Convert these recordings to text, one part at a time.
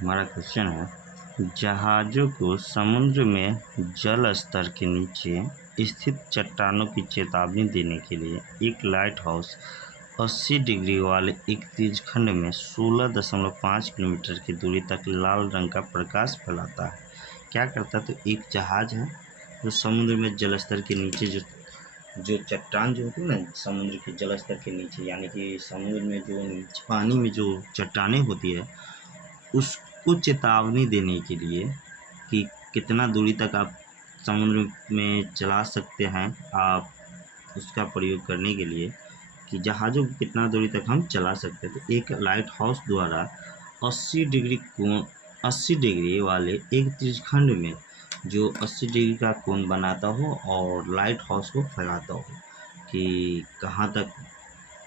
हमारा क्वेश्चन है, जहाज़ों को समुद्र में जल स्तर के नीचे स्थित चट्टानों की चेतावनी देने के लिए एक लाइट हाउस 80 डिग्री वाले एक त्रिज्यखंड में 16.5 किलोमीटर की दूरी तक लाल रंग का प्रकाश फैलाता है। क्या करता है? तो एक जहाज है जो समुद्र में जल स्तर के नीचे जो चट्टान जो होती है ना, समुद्र के जल स्तर के नीचे, यानी कि समुद्र में जो पानी में जो चट्टानें होती है, उसको चेतावनी देने के लिए कि कितना दूरी तक आप समुद्र में चला सकते हैं, आप उसका प्रयोग करने के लिए कि जहाज़ों को कितना दूरी तक हम चला सकते हैं। तो एक लाइट हाउस द्वारा 80 डिग्री वाले एक त्रिज्यखंड में जो 80 डिग्री का कोण बनाता हो और लाइट हाउस को फैलाता हो कि कहाँ तक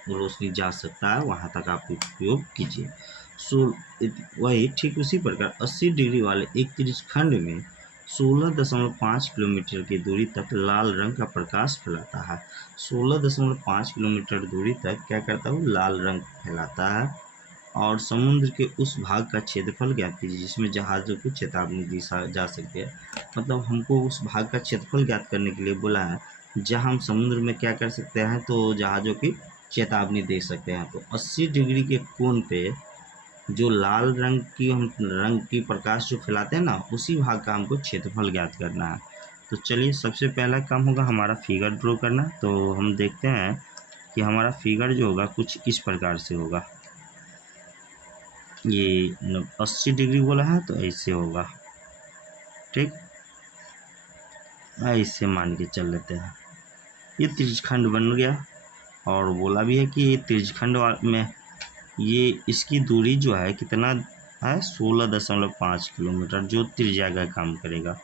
रोशनी जा सकता है, वहाँ तक आप उपयोग कीजिए। वही ठीक उसी प्रकार 80 डिग्री वाले एक त्रिज्यखंड में 16.5 किलोमीटर की दूरी तक लाल रंग का प्रकाश फैलाता है। 16.5 किलोमीटर दूरी तक क्या करता है? लाल रंग फैलाता है। और समुद्र के उस भाग का क्षेत्रफल ज्ञात कीजिए जिसमें जहाज़ों को चेतावनी दी जा सकती है। मतलब हमको उस भाग का क्षेत्रफल ज्ञात करने के लिए बोला है जहाँ हम समुद्र में क्या कर सकते हैं, तो जहाज़ों की चेतावनी दे सकते हैं। तो 80 डिग्री के कोण पे जो लाल रंग की प्रकाश जो फैलाते हैं ना, उसी भाग का हमको क्षेत्रफल ज्ञात करना है। तो चलिए, सबसे पहला काम होगा हमारा फिगर ड्रॉ करना। तो हम देखते हैं कि हमारा फिगर जो होगा कुछ इस प्रकार से होगा। ये 80 डिग्री बोला है तो ऐसे होगा, ठीक। ऐसे मान के चल लेते हैं। ये त्रिज्यखंड बन गया और बोला भी है कि ये त्रिज्यखंड में ये इसकी दूरी जो है कितना है? 16.5 किलोमीटर, जो त्रिज्या का काम करेगा।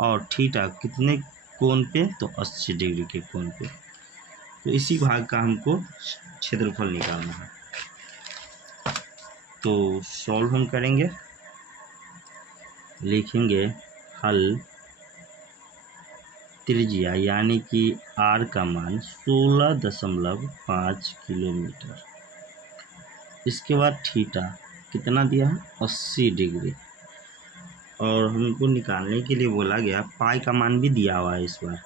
और थीटा कितने कोण पे? तो 80 डिग्री के कोण पे। तो इसी भाग का हमको क्षेत्रफल निकालना है। तो सॉल्व हम करेंगे, लिखेंगे हल त्रिज्या यानी कि आर का मान 16.5 किलोमीटर। इसके बाद थीटा कितना दिया है? 80 डिग्री। और हमको निकालने के लिए बोला गया पाई का मान भी दिया हुआ है इस बार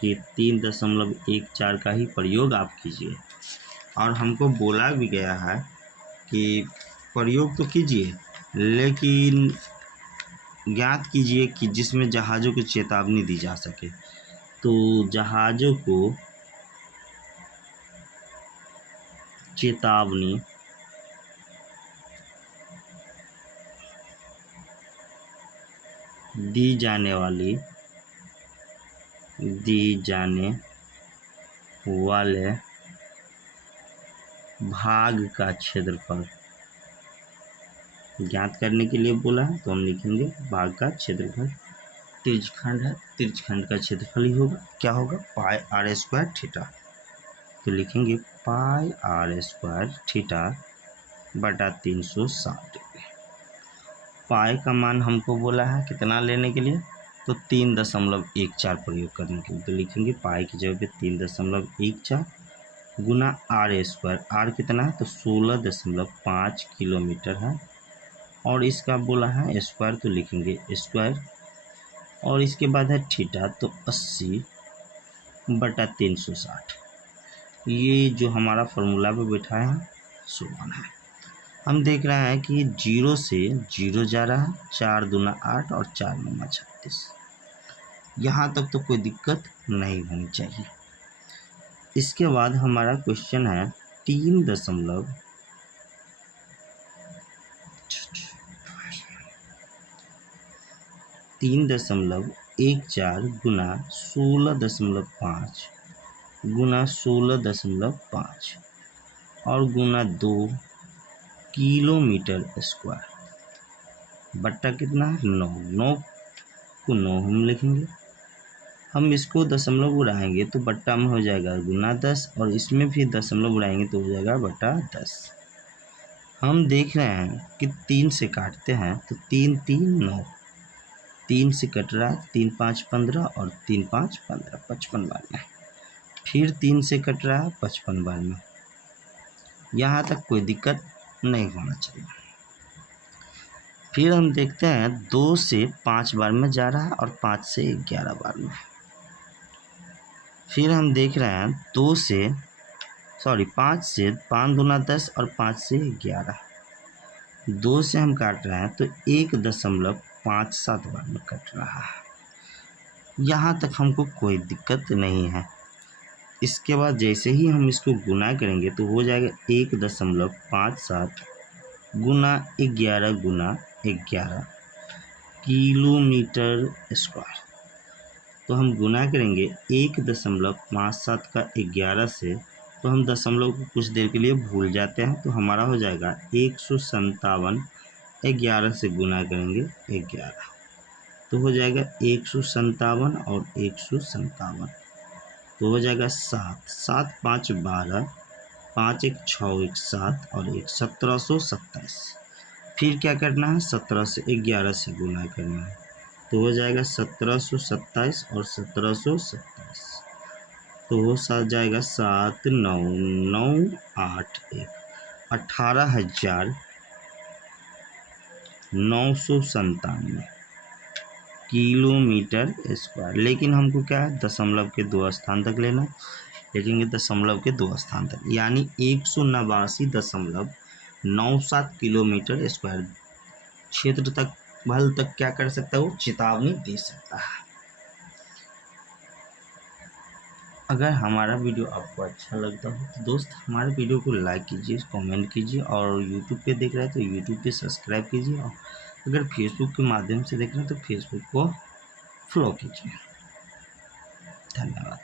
कि 3.14 का ही प्रयोग आप कीजिए। और हमको बोला भी गया है कि प्रयोग तो कीजिए लेकिन ज्ञात कीजिए कि जिसमें जहाज़ों को चेतावनी दी जा सके। तो जहाज़ों को चेतावनी दी जाने वाले भाग का क्षेत्रफल ज्ञात करने के लिए बोला है। तो हम लिखेंगे भाग का क्षेत्रफल। त्रिज्यखंड है, त्रिज्यखंड का क्षेत्रफल ही होगा, क्या होगा? पाई आर स्क्वायर थीटा। तो लिखेंगे पाई आर स्क्वायर थीटा बटा 360 डिग्री। पाई का मान हमको बोला है कितना लेने के लिए? तो 3.14 प्रयोग करने के लिए। तो लिखेंगे पाई की जगह पे 3.14 गुना आर स्क्वायर। आर कितना है? तो 16.5 किलोमीटर है। और इसका बोला है स्क्वायर, तो लिखेंगे स्क्वायर। और इसके बाद है थीटा, तो 80 बटा 360। ये जो हमारा फॉर्मूला पे बैठा है सो वन है। हम देख रहे हैं कि 0 से 0 जा रहा है, 4 दूना 8 और 4 नौमा 36। यहाँ तक तो कोई दिक्कत नहीं होनी चाहिए। इसके बाद हमारा क्वेश्चन है 3.14 गुना 16.5 गुना 16.5 और गुना 2 किलोमीटर स्क्वायर बट्टा कितना है? 9। 9 को 9 हम लिखेंगे। हम इसको दशमलव उड़ाएंगे तो बट्टा में हो जाएगा गुना 10 और इसमें भी दशमलव उड़ाएंगे तो हो जाएगा बट्टा 10। हम देख रहे हैं कि 3 से काटते हैं तो 3 3 9, 3 से कट रहा है, 3 5 15 और 3 5 15, 55 बार में। फिर 3 से कट रहा है 55 बार में। यहाँ तक कोई दिक्कत नहीं होना चाहिए। फिर हम देखते हैं 2 से 5 बार में जा रहा है और 5 से 11 बार में। फिर हम देख रहे हैं 5 से 5 दूना 10 और 5 से 11। 2 से हम काट रहे हैं तो 1.57 बार में कट रहा है। यहाँ तक हमको कोई दिक्कत नहीं है। इसके बाद जैसे ही हम इसको गुना करेंगे तो हो जाएगा 1.57 गुना 11 किलोमीटर स्क्वायर। तो हम गुना करेंगे 1.57 का 11 से, तो हम दशमलव को कुछ देर के लिए भूल जाते हैं, तो हमारा हो जाएगा 157। 11 से गुना करेंगे 11, तो हो जाएगा 157 और 157, तो हो जाएगा 7। 7 5 12, 5 1 6 1 7 और 1 1727। फिर क्या करना है, 17 से 11 से गुना करना है, तो हो जाएगा 1727 और 1727, तो हो जाएगा 7 9 9 8 1 18,997 किलोमीटर स्क्वायर। लेकिन हमको क्या है, दशमलव के 2 स्थान तक लेना, लेकिन दशमलव के 2 स्थान तक, यानी 189.97 किलोमीटर स्क्वायर क्षेत्र तक भल तक क्या कर सकता है, वो चेतावनी दे सकता है। अगर हमारा वीडियो आपको अच्छा लगता हो तो दोस्त हमारे वीडियो को लाइक कीजिए, कमेंट कीजिए, और यूट्यूब पे देख रहे हैं तो यूट्यूब पे सब्सक्राइब कीजिए, और अगर फेसबुक के माध्यम से देख रहे हैं तो फेसबुक को फॉलो कीजिए। धन्यवाद।